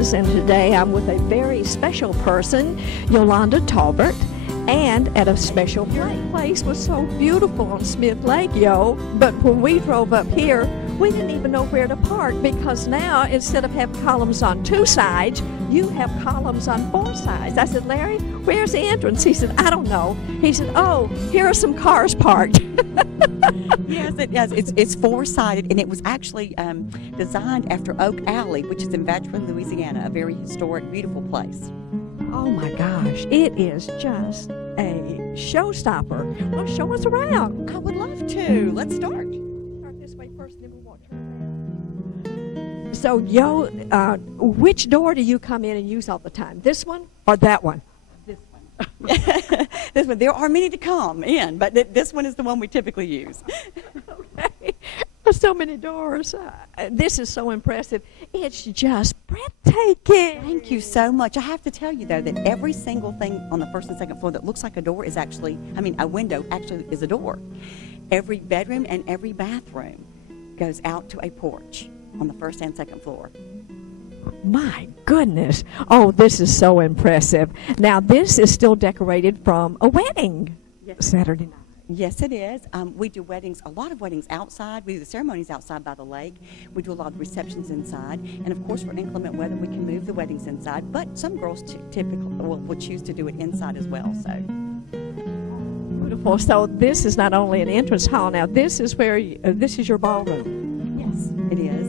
is, and today I'm with a very special person, Yolanda Talbert, and at a special place was so beautiful on Smith Lake, yo. But when we drove up here, we didn't even know where to park, because now instead of having columns on 2 sides, you have columns on 4 sides. I said, Larry, where's the entrance? He said, I don't know. He said, oh, here are some cars parked. Yes, it does. It's 4-sided, and it was actually designed after Oak Alley, which is in Vacherie, Louisiana, a very historic, beautiful place. Oh my gosh, it is just a showstopper. Well, show us around. I would love to. Let's start. Start this way first, and then we won't turn around. So, yo, which door do you come in and use all the time? This one or that one? This one. This one. There are many to come in, but this one is the one we typically use. Okay. So many doors. This is so impressive. It's just breathtaking. Thank you so much. I have to tell you, though, that every single thing on the first and second floor that looks like a door is actually, a window actually is a door. Every bedroom and every bathroom goes out to a porch on the first and second floor. My goodness. Oh, this is so impressive. Now, this is still decorated from a wedding. Yes. Saturday night. Yes, it is. We do weddings, a lot of weddings outside. We do the ceremonies outside by the lake. We do a lot of receptions inside. And, of course, for inclement weather, we can move the weddings inside. But some girls typically will choose to do it inside as well. So Beautiful. So this is not only an entrance hall. Now, this is where this is your ballroom. Yes, it is.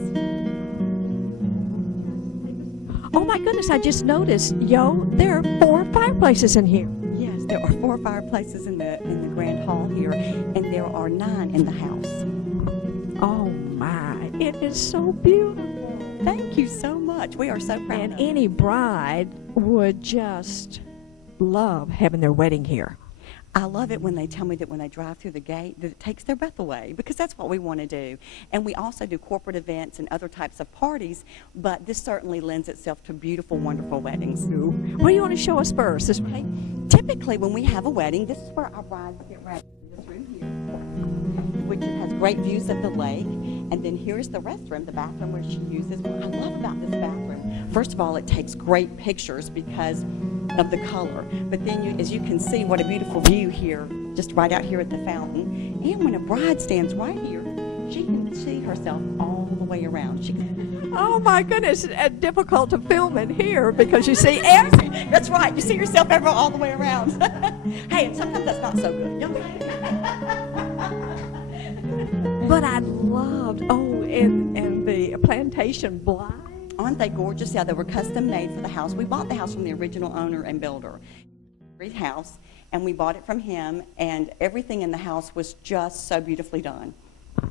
Oh, my goodness. I just noticed, yo, there are 4 fireplaces in here. Yes, there are 4 fireplaces in the grand hall here, and there are 9 in the house. Oh my, it is so beautiful. Thank you so much. We are so proud. And any bride would just love having their wedding here. I love it when they tell me that when they drive through the gate that it takes their breath away, because that's what we want to do. And we also do corporate events and other types of parties, but this certainly lends itself to beautiful, wonderful weddings. What do you want to show us first? Okay. Typically, when we have a wedding, this is where our brides get ready. This room here, which has great views of the lake. And then here's the restroom, the bathroom where she uses. What I love about this bathroom, first of all, it takes great pictures because of the color. But then, as you can see, what a beautiful view here, just right out here at the fountain. And when a bride stands right here, she can see herself all the way around. She can. Oh my goodness, it's difficult to film in here because you see everything. That's right, you see yourself all the way around. Hey, and sometimes that's not so good. But I loved, and the plantation blinds. Aren't they gorgeous? Yeah, they were custom made for the house. We bought the house from the original owner and builder. Great house, and we bought it from him, and everything in the house was just so beautifully done.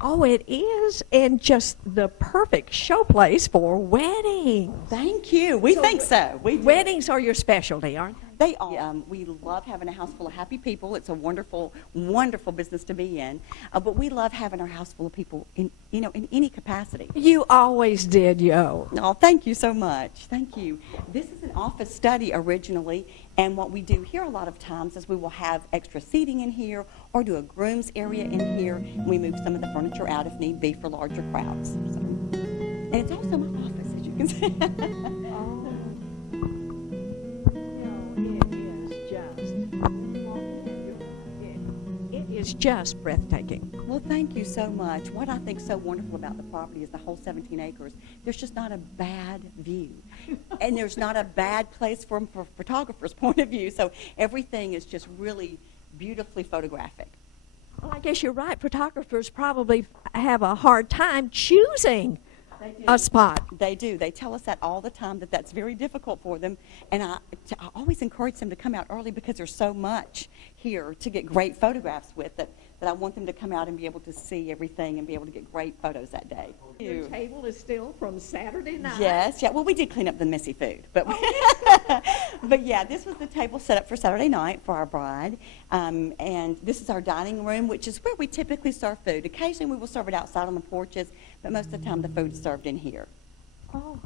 Oh, it is, and just the perfect showplace for weddings. Thank you. We think so. Weddings are your specialty, aren't they? They are. We love having a house full of happy people. It's a wonderful, wonderful business to be in. But we love having our house full of people in any capacity. You always did, yo. Oh, thank you so much. Thank you. This is an office study originally, and what we do here a lot of times is we will have extra seating in here or do a groom's area in here, and we move some of the furniture out if need be for larger crowds. So, and it's also my office, as you can see. Is just breathtaking. Well, thank you so much. What I think so wonderful about the property is the whole 17 acres. There's just not a bad view. And there's not a bad place from a photographer's point of view. So everything is just really beautifully photographic. Well, I guess you're right. Photographers probably have a hard time choosing a spot. They do. They tell us that all the time, that that's very difficult for them. And I always encourage them to come out early because there's so much here to get great photographs with that I want them to come out and be able to see everything and be able to get great photos that day. Your table is still from Saturday night? Yes. Yeah. Well, we did clean up the messy food. But, but yeah, this was the table set up for Saturday night for our bride. And this is our dining room, which is where we typically serve food. Occasionally we will serve it outside on the porches, but most of the time the food is served in here. Oh.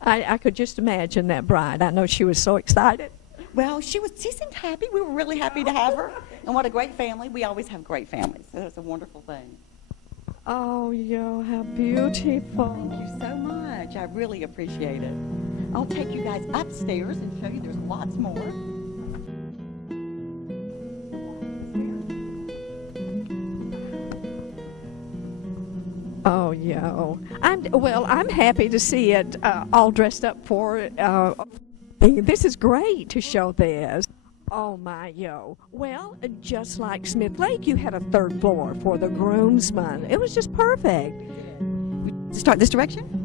I could just imagine that bride. I know she was so excited. Well, she seemed happy. We were really happy to have her. And what a great family. We always have great families. So it's a wonderful thing. Oh, yo, how beautiful. Thank you so much. I really appreciate it. I'll take you guys upstairs and show you there's lots more. Oh, yo. I'm happy to see it all dressed up for this is great to show this. Oh, my, yo. Well, just like Smith Lake, you had a third floor for the groomsmen. It was just perfect. Start this direction.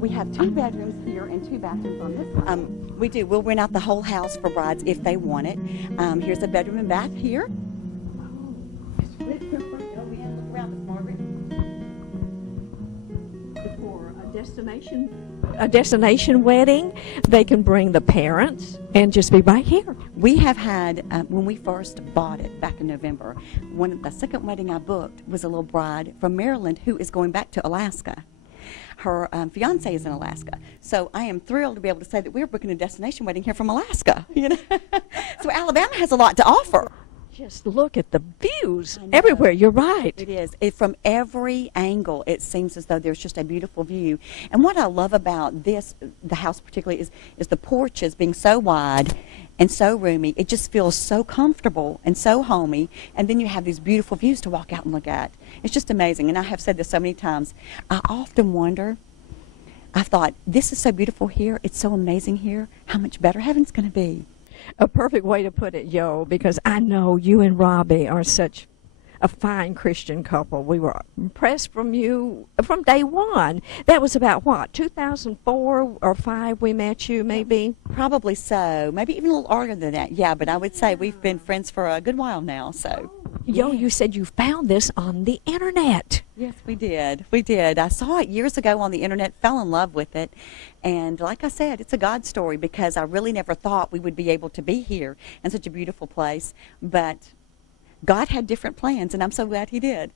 We have 2 bedrooms here and 2 bathrooms on this side. We do. We'll rent out the whole house for brides if they want it. Here's a bedroom and bath here. For a destination wedding, they can bring the parents and just be right here. We have had, when we first bought it back in November, the second wedding I booked was a little bride from Maryland who is going back to Alaska. Her fiance is in Alaska, so I am thrilled to be able to say that we're booking a destination wedding here from Alaska. You know, so Alabama has a lot to offer. Just look at the views everywhere. You're right. It is. From every angle, it seems as though there's just a beautiful view. And what I love about this, the house particularly, is the porches being so wide and so roomy. It just feels so comfortable and so homey. And then you have these beautiful views to walk out and look at. It's just amazing. And I have said this so many times. I often wonder, I've thought, this is so beautiful here. It's so amazing here. How much better heaven's going to be. A perfect way to put it, yo, because I know you and Robbie are such a fine Christian couple. We were impressed from you from day one. That was about, what, 2004 or 5 we met you, maybe? Probably so. Maybe even a little earlier than that. Yeah, but I would say we've been friends for a good while now, so. Yo, you said you found this on the internet. Yes, we did. We did. I saw it years ago on the internet, fell in love with it. And like I said, it's a God story because I really never thought we would be able to be here in such a beautiful place. But God had different plans, and I'm so glad He did.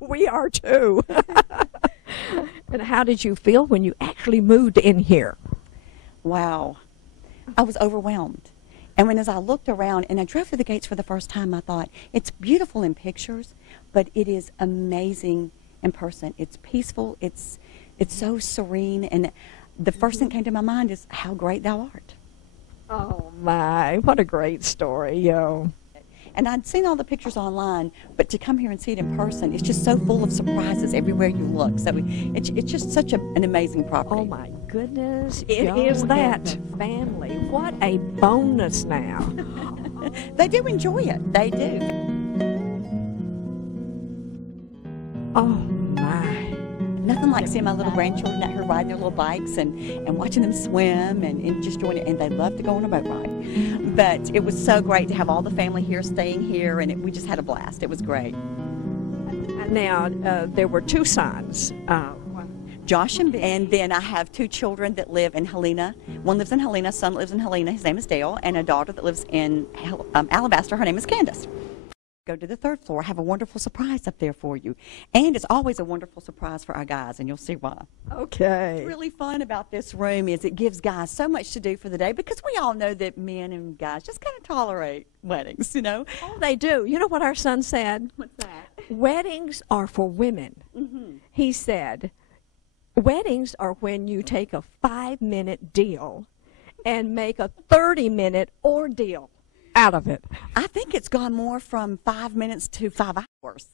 We are too. And how did you feel when you actually moved in here? Wow. I was overwhelmed. And as I looked around and I drove through the gates for the first time, I thought, it's beautiful in pictures, but it is amazing in person. It's peaceful. It's so serene. And the first thing that came to my mind is, how great thou art. Oh, my. What a great story, yo. And I'd seen all the pictures online, but to come here and see it in person, it's just so full of surprises everywhere you look. So it's just such an amazing property. Oh, my goodness. It is that family. What a bonus now. They do enjoy it. They do. Oh, my. Nothing like seeing my little grandchildren out here riding their little bikes and watching them swim and just enjoying it. And they love to go on a boat ride. But it was so great to have all the family here, staying here, and we just had a blast. It was great. Now, there were 2 sons. Josh and then I have 2 children that live in Helena. One lives in Helena, son lives in Helena, his name is Dale, and a daughter that lives in Alabaster, her name is Candace. Go to the 3rd floor. I have a wonderful surprise up there for you. And it's always a wonderful surprise for our guys, and you'll see why. Okay. What's really fun about this room is it gives guys so much to do for the day because we all know that men and guys just kind of tolerate weddings, you know. Oh, they do. You know what our son said? What's that? Weddings are for women. Mm-hmm. He said, weddings are when you take a 5-minute deal and make a 30-minute ordeal out of it. I think it's gone more from 5 minutes to 5 hours.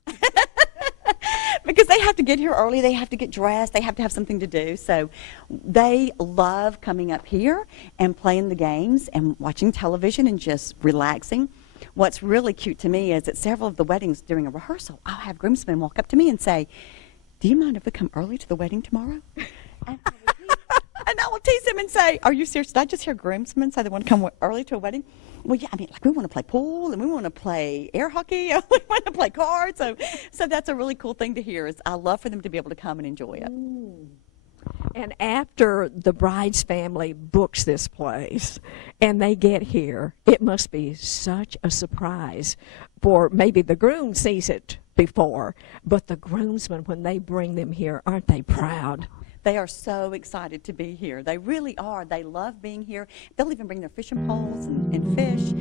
Because they have to get here early, they have to get dressed, they have to have something to do. So they love coming up here and playing the games and watching television and just relaxing. What's really cute to me is at several of the weddings during a rehearsal, I'll have groomsmen walk up to me and say, "Do you mind if we come early to the wedding tomorrow?" And I will tease him and say, "Are you serious? Did I just hear groomsmen say they want to come early to a wedding?" Well, yeah, I mean, like we want to play pool and we want to play air hockey and we want to play cards. So that's a really cool thing to hear. Is I love for them to be able to come and enjoy it. And after the bride's family books this place and they get here, it must be such a surprise for maybe the groom sees it before, but the groomsmen, when they bring them here, aren't they proud? They are so excited to be here. They really are. They love being here. They'll even bring their fishing poles and fish.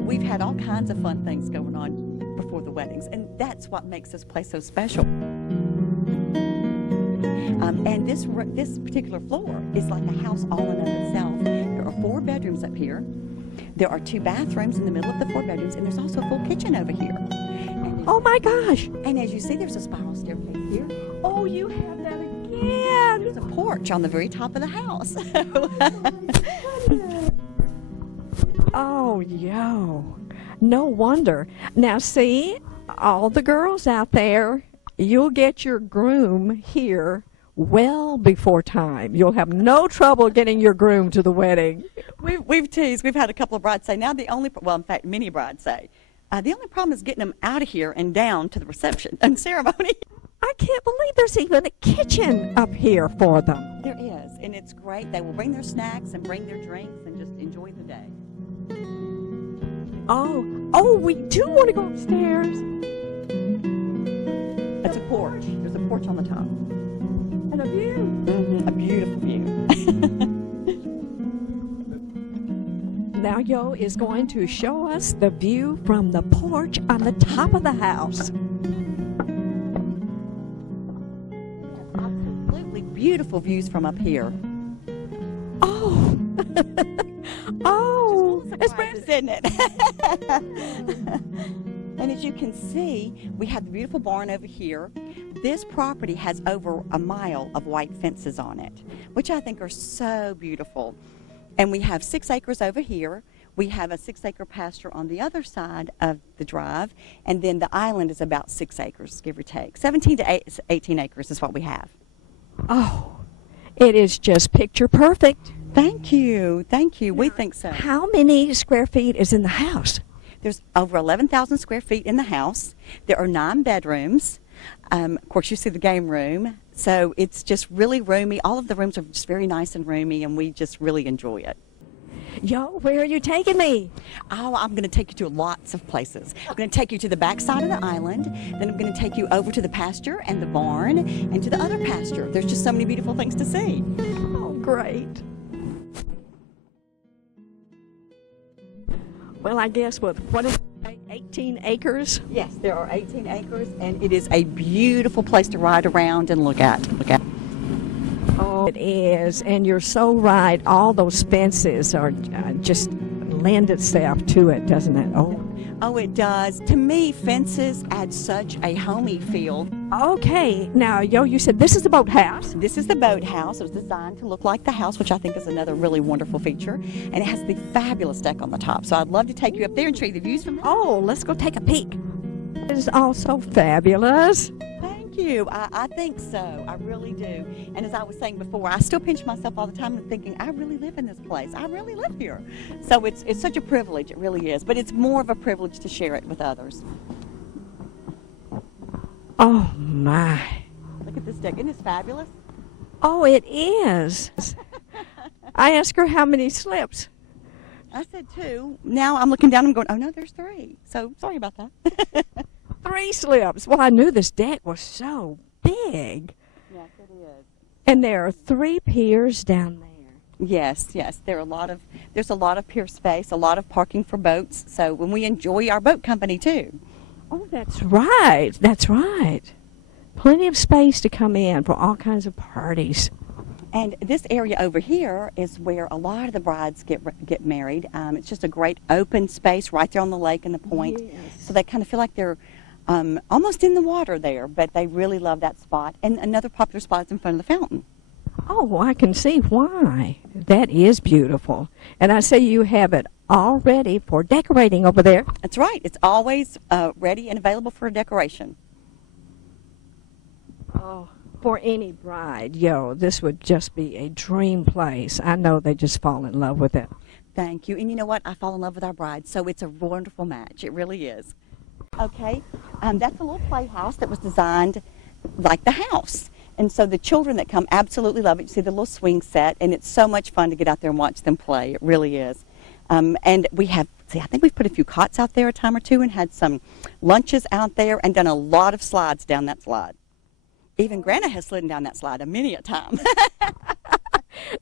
We've had all kinds of fun things going on before the weddings, and that's what makes this place so special. And this particular floor is like a house all in of itself. There are 4 bedrooms up here. There are 2 bathrooms in the middle of the 4 bedrooms, and there's also a full kitchen over here. Oh my gosh! And as you see, there's a spiral staircase here. Oh, you have that again! There's a porch on the very top of the house. Oh, yo. No wonder. Now, see, all the girls out there, you'll get your groom here well before time. You'll have no trouble getting your groom to the wedding. We've teased. We've had a couple of brides say, now the only, well, in fact, many brides say, the only problem is getting them out of here and down to the reception and ceremony. I can't believe there's even a kitchen up here for them. There is, and it's great. They will bring their snacks and bring their drinks and just enjoy the day. Oh, we do want to go upstairs. It's a porch. There's a porch on the top. And a view. Mm-hmm. A beautiful view. Now Yo is going to show us the view from the porch on the top of the house. Absolutely beautiful views from up here. Oh. Oh. It's precious, isn't it? And as you can see, we have the beautiful barn over here. This property has over a mile of white fences on it, which I think are so beautiful. And we have 6 acres over here. We have a 6-acre pasture on the other side of the drive, and then the island is about 6 acres, give or take. 17 to 18 acres is what we have. Oh, it is just picture perfect. Thank you. Thank you. We think so. How many square feet is in the house? There's over 11,000 square feet in the house. There are 9 bedrooms. Of course, you see the game room. So it's just really roomy. All of the rooms are just very nice and roomy, and we just really enjoy it. Yo, where are you taking me? Oh, I'm going to take you to lots of places. I'm going to take you to the back side of the island. Then I'm going to take you over to the pasture and the barn and to the other pasture. There's just so many beautiful things to see. Oh, great. Well, I guess with, what is it, 18 acres? Yes, there are 18 acres, and it is a beautiful place to ride around and look at. Oh, it is, and you're so right. All those fences are just lend itself to it, doesn't it? Oh, it does. To me, fences add such a homey feel. Okay, now, Yo, you said this is the boathouse. This is the boathouse. It was designed to look like the house, which I think is another really wonderful feature. And it has the fabulous deck on the top. So I'd love to take you up there and show you the views from there. Oh, let's go take a peek. It is also fabulous. Thank you. I think so. I really do. And as I was saying before, I still pinch myself all the time and thinking, I really live in this place. I really live here. So it's such a privilege. It really is. But it's more of a privilege to share it with others. Oh, my. Look at this deck. Isn't this fabulous? Oh, it is. I asked her how many slips. I said 2. Now I'm looking down and going, oh, no, there's 3. So sorry about that. 3 slips. Well, I knew this deck was so big. Yes, it is. And there are 3 piers down there. Yes. There's a lot of pier space, a lot of parking for boats. So when we enjoy our boat company too. Oh, that's right. That's right. Plenty of space to come in for all kinds of parties. And this area over here is where a lot of the brides get married. It's just a great open space right there on the lake and the point. Yes. So they kind of feel like they're almost in the water there, but they really love that spot. And another popular spot is in front of the fountain. Oh, I can see why. That is beautiful. And I say you have it all ready for decorating over there. That's right. It's always ready and available for decoration. Oh, for any bride, Yo, this would just be a dream place. I know they just fall in love with it. Thank you. And you know what? I fall in love with our brides, so it's a wonderful match. It really is. Okay, that's a little playhouse that was designed like the house. And so the children that come absolutely love it. You see the little swing set, and it's so much fun to get out there and watch them play. It really is. And we have, I think we've put a few cots out there a time or two and had some lunches out there and done a lot of slides down that slide. Even Grandma has slid down that slide many a time.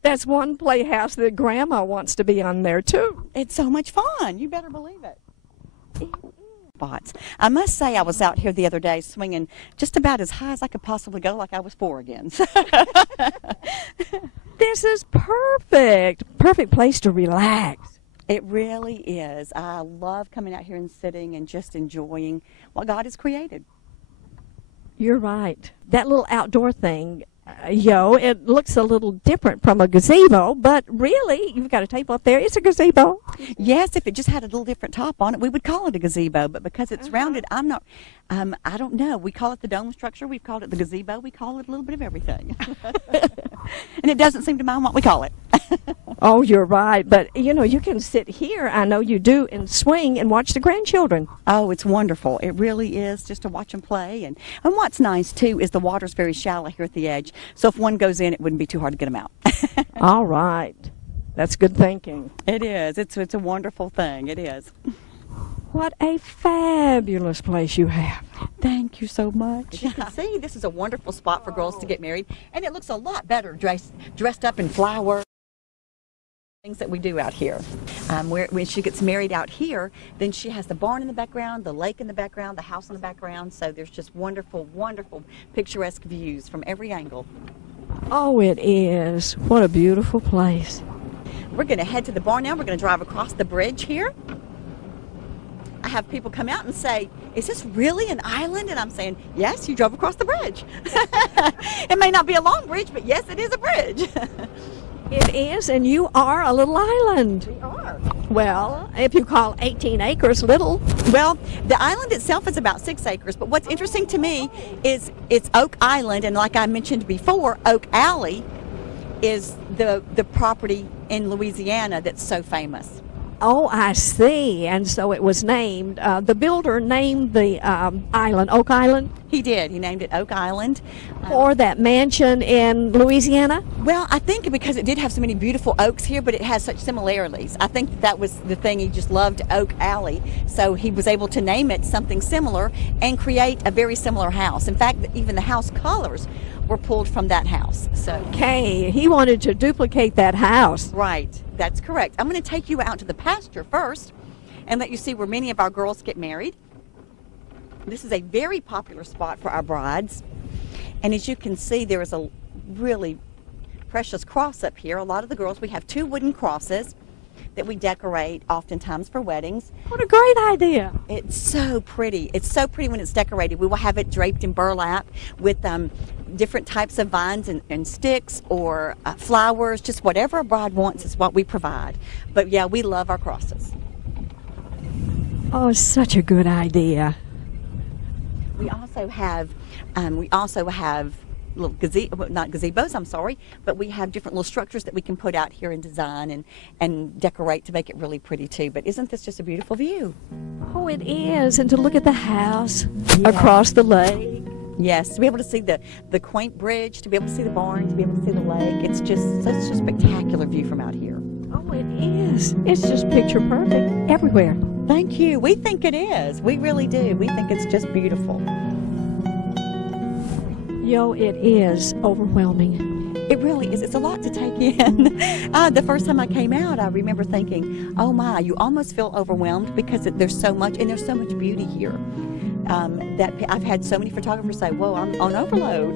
That's one playhouse that Grandma wants to be on there, too. It's so much fun. You better believe it. spots. I must say I was out here the other day swinging just about as high as I could possibly go, like I was 4 again. This is perfect. Perfect place to relax. It really is. I love coming out here and sitting and just enjoying what God has created. You're right. That little outdoor thing, it looks a little different from a gazebo, but really, you've got a table up there. It's a gazebo. Yes, if it just had a little different top on it, we would call it a gazebo. But because it's rounded, I don't know. We call it the dome structure. We've called it the gazebo. We call it a little bit of everything. And it doesn't seem to mind what we call it. Oh, you're right. But, you can sit here, I know you do, and swing and watch the grandchildren. Oh, it's wonderful. It really is, just to watch them play. And what's nice, too, is the water's very shallow here at the edge. So if one goes in, it wouldn't be too hard to get them out. All right. That's good thinking. It is. It's a wonderful thing. It is. What a fabulous place you have. Thank you so much. As you can see, this is a wonderful spot for girls to get married. And it looks a lot better dressed up in flowers. Things that we do out here. When she gets married out here, then she has the barn in the background, the lake in the background, the house in the background. So there's just wonderful, wonderful picturesque views from every angle. Oh, it is. What a beautiful place. We're going to head to the barn now. We're going to drive across the bridge here. I have people come out and say, is this really an island? And I'm saying, yes, you drove across the bridge. It may not be a long bridge, but yes, it is a bridge. It is, and you are a little island. We are. Well, if you call 18 acres little. Well, the island itself is about 6 acres, but what's interesting to me is it's Oak Island, and like I mentioned before, Oak Alley is the property in Louisiana that's so famous. Oh, I see. And so it was named, the builder named the island, Oak Island? He did. He named it Oak Island. For that mansion in Louisiana? Well, I think because it did have so many beautiful oaks here, but it has such similarities. I think that was the thing. He just loved Oak Alley, so he was able to name it something similar and create a very similar house. In fact, even the house colors were pulled from that house. So Okay, he wanted to duplicate that house. right, that's correct. I'm going to take you out to the pasture first and let you see where many of our girls get married. This is a very popular spot for our brides. And as you can see, there is a really precious cross up here. A lot of the girls, we have 2 wooden crosses that we decorate oftentimes for weddings. What a great idea. It's so pretty. It's so pretty when it's decorated. We will have it draped in burlap with different types of vines and sticks or flowers. Just whatever a bride wants is what we provide. But yeah, we love our crosses. Oh, such a good idea. We also have little not gazebos, I'm sorry, but we have different little structures that we can put out here and design and decorate to make it really pretty too. But isn't this just a beautiful view? Oh, it is. And to look at the house across the lake. Yes, to be able to see the quaint bridge, to be able to see the barn, to be able to see the lake. It's just such a spectacular view from out here. Oh, it is. It's just picture perfect everywhere. Thank you. We think it is. We really do. We think it's just beautiful. It is overwhelming. It really is. It's a lot to take in. The first time I came out, I remember thinking, oh my, you almost feel overwhelmed because there's so much, and there's so much beauty here. That I've had so many photographers say, whoa, I'm on overload.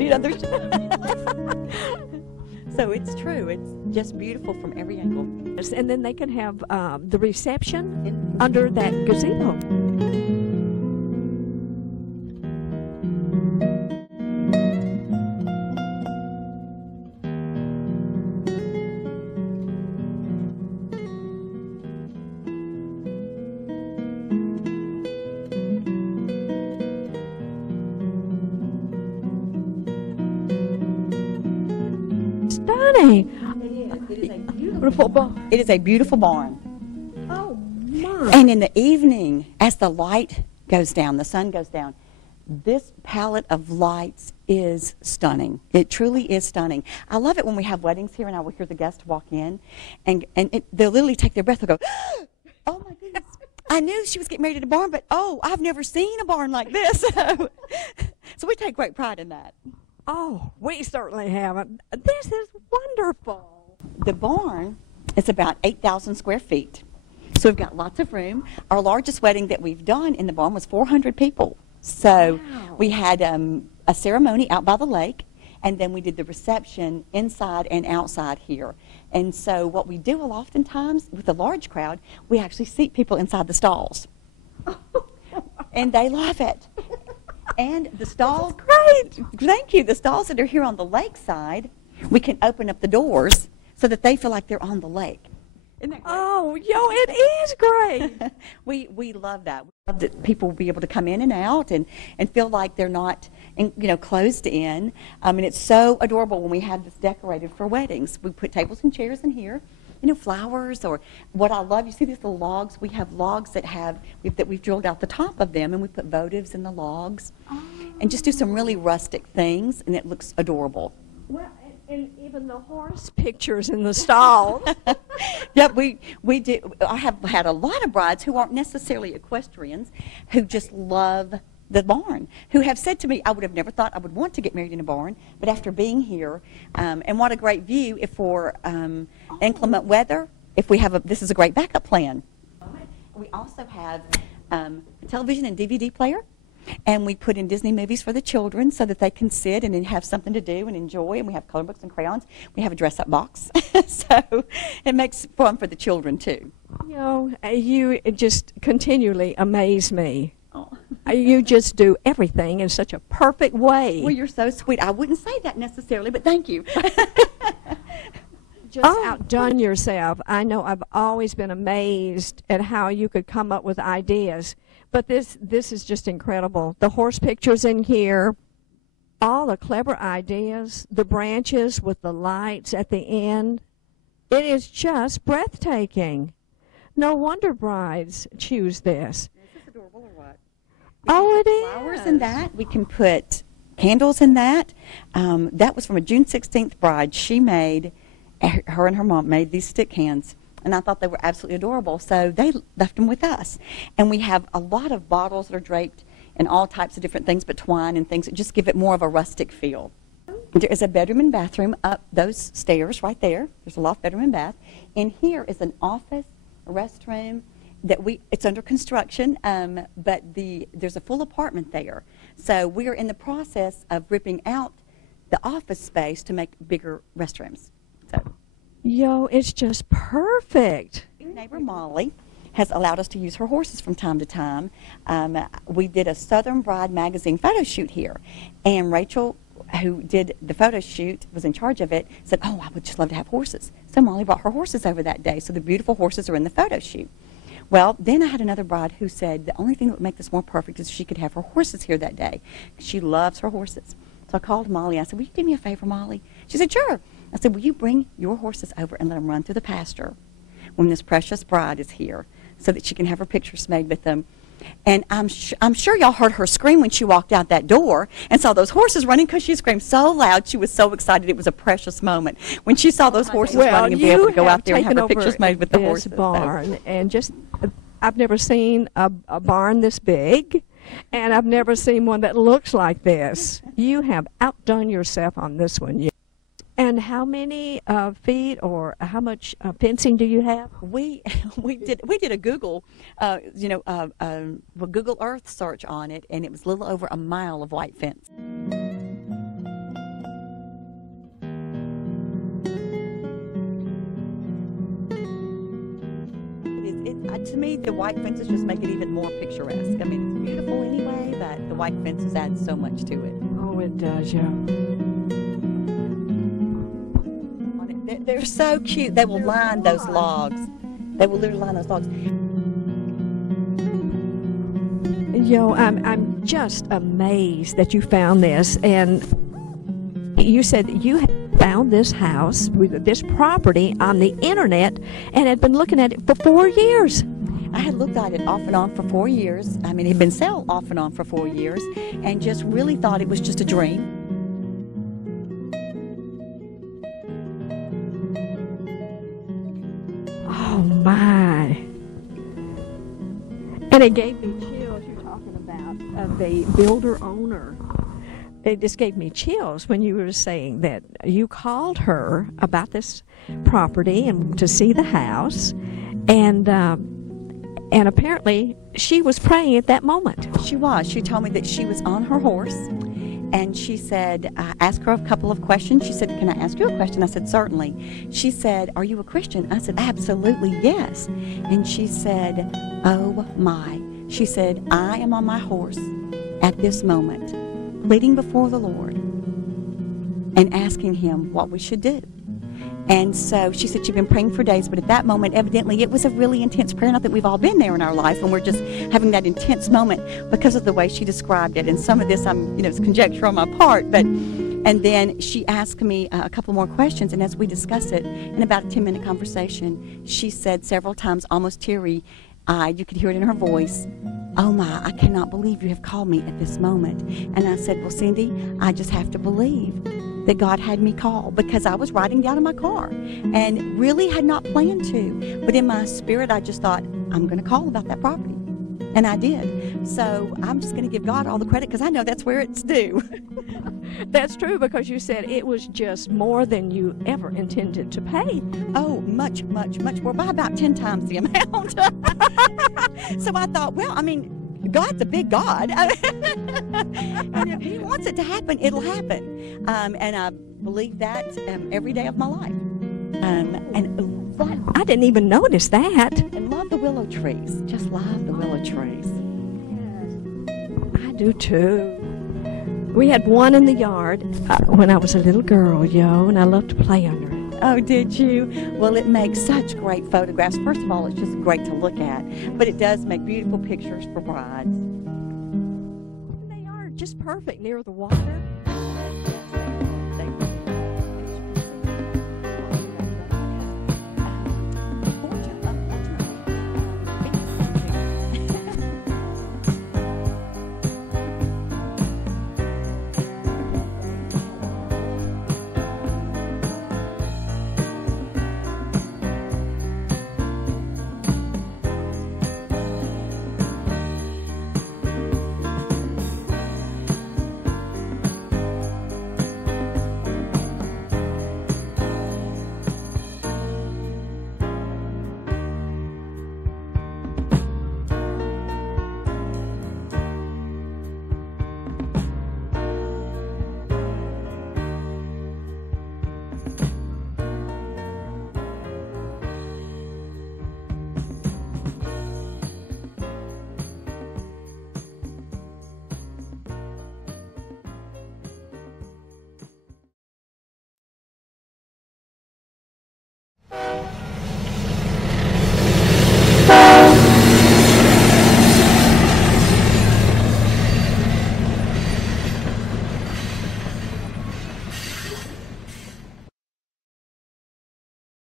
So it's true. It's just beautiful from every angle. And then they can have the reception under that gazebo. Stunning. It is a beautiful barn. It is a beautiful barn. Oh, my. And in the evening, as the light goes down, the sun goes down, this palette of lights is stunning. It truly is stunning. I love it when we have weddings here and I will hear the guests walk in and they'll literally take their breath and go, oh my goodness, I knew she was getting married at a barn, but oh, I've never seen a barn like this. So we take great pride in that. Oh, we certainly haven't. This is wonderful. The barn is about 8,000 square feet. So we've got lots of room. Our largest wedding that we've done in the barn was 400 people. So we had a ceremony out by the lake, and then we did the reception inside and outside here. And so what we do oftentimes with a large crowd, we actually seat people inside the stalls. And they love it. And the stalls, great. Thank you. The stalls that are here on the lakeside, we can open up the doors so that they feel like they're on the lake. Isn't that great? Oh, it is great. We love that. We love that people will be able to come in and out and feel like they're not, closed in. And it's so adorable when we have this decorated for weddings. We put tables and chairs in here, flowers, or what I love. You see these little logs? We have logs that we've drilled out the top of them, and we put votives in the logs, and just do some really rustic things, and it looks adorable. Well, and even the horse pictures in the stall. Yeah, we do. I have had a lot of brides who aren't necessarily equestrians, who just love the barn, who have said to me, I would have never thought I would want to get married in a barn, but after being here, and what a great view if for inclement weather, if we have this is a great backup plan. We also have a television and DVD player. And we put in Disney movies for the children so that they can sit and have something to do and enjoy. And we have color books and crayons. We have a dress-up box. So it makes fun for the children, too. You just continually amaze me. Oh. You just do everything in such a perfect way. Well, you're so sweet. I wouldn't say that necessarily, but thank you. Just outdone yourself. I know I've always been amazed at how you could come up with ideas. But this is just incredible. The horse pictures in here, all the clever ideas, the branches with the lights at the end. It is just breathtaking. No wonder brides choose this. Is this adorable or what? It is. Flowers in that. We can put candles in that. That was from a June 16th bride. She made, her and her mom made these stick hands. And I thought they were absolutely adorable, so they left them with us. And we have a lot of bottles that are draped in all types of different things, but twine and things that just give it more of a rustic feel. There is a bedroom and bathroom up those stairs right there. There's a loft bedroom and bath. And here is an office, a restroom it's under construction, but there's a full apartment there. So we are in the process of ripping out the office space to make bigger restrooms. It's just perfect. Neighbor Molly has allowed us to use her horses from time to time. We did a Southern Bride magazine photo shoot here, and Rachel, who did the photo shoot, was in charge of it, said, I would just love to have horses. So Molly brought her horses over that day, so the beautiful horses are in the photo shoot. Well, then I had another bride who said the only thing that would make this more perfect is if she could have her horses here that day. She loves her horses. So I called Molly. I said, will you do me a favor, Molly? She said, sure. I said, will you bring your horses over and let them run through the pasture when this precious bride is here so that she can have her pictures made with them? And I'm sure y'all heard her scream when she walked out that door and saw those horses running, because she screamed so loud. She was so excited. It was a precious moment when she saw those horses running and be able to go out there and have her pictures made with the horses. Barn, and I've never seen a barn this big, and I've never seen one that looks like this. You have outdone yourself on this one. And how many feet or how much fencing do you have? We did a Google Google Earth search on it, and it was a little over a mile of white fence. To me, the white fences just make it even more picturesque. I mean, it's beautiful anyway, but the white fences add so much to it. Oh, it does, yeah. They're so cute. They will line those logs. They will literally line those logs. I'm just amazed that you found this. And you said that you had found this house, this property, on the internet and had been looking at it for 4 years. I had looked at it off and on for 4 years. I mean, it had been sold off and on for 4 years, and just really thought it was just a dream. Oh, my. And it gave me chills. You're talking about the builder-owner. It just gave me chills when you were saying that you called her about this property and to see the house. And And apparently, she was praying at that moment. She was. She told me that she was on her horse, and she said, I asked her a couple of questions. She said, can I ask you a question? I said, certainly. She said, are you a Christian? I said, absolutely, yes. And she said, oh my. She said, I am on my horse at this moment, pleading before the Lord and asking him what we should do. And so she said she'd been praying for days, but at that moment, evidently, it was a really intense prayer. Not that we've all been there in our life, and we're just having that intense moment because of the way she described it. And some of this, it's conjecture on my part, but. And then she asked me a couple more questions, and as we discussed it in about a 10-minute conversation, she said several times, almost teary-eyed, you could hear it in her voice, oh my, I cannot believe you have called me at this moment. And I said, well, Cindy, I just have to believe that God had me call, because I was riding down in my car and really had not planned to. But in my spirit, I just thought, I'm going to call about that property. And I did. So I'm just going to give God all the credit, because I know that's where it's due. That's true, because you said it was just more than you ever intended to pay. Oh, much, much, much more, by about 10 times the amount. So I thought, well, God's a big God. And if he wants it to happen, it'll happen. And I believe that every day of my life. I didn't even notice that. And love the willow trees. Just love the willow trees. I do too. We had one in the yard when I was a little girl, and I loved to play under it. Oh, did you? Well, it makes such great photographs. First of all, it's just great to look at, but it does make beautiful pictures for brides. They are just perfect near the water.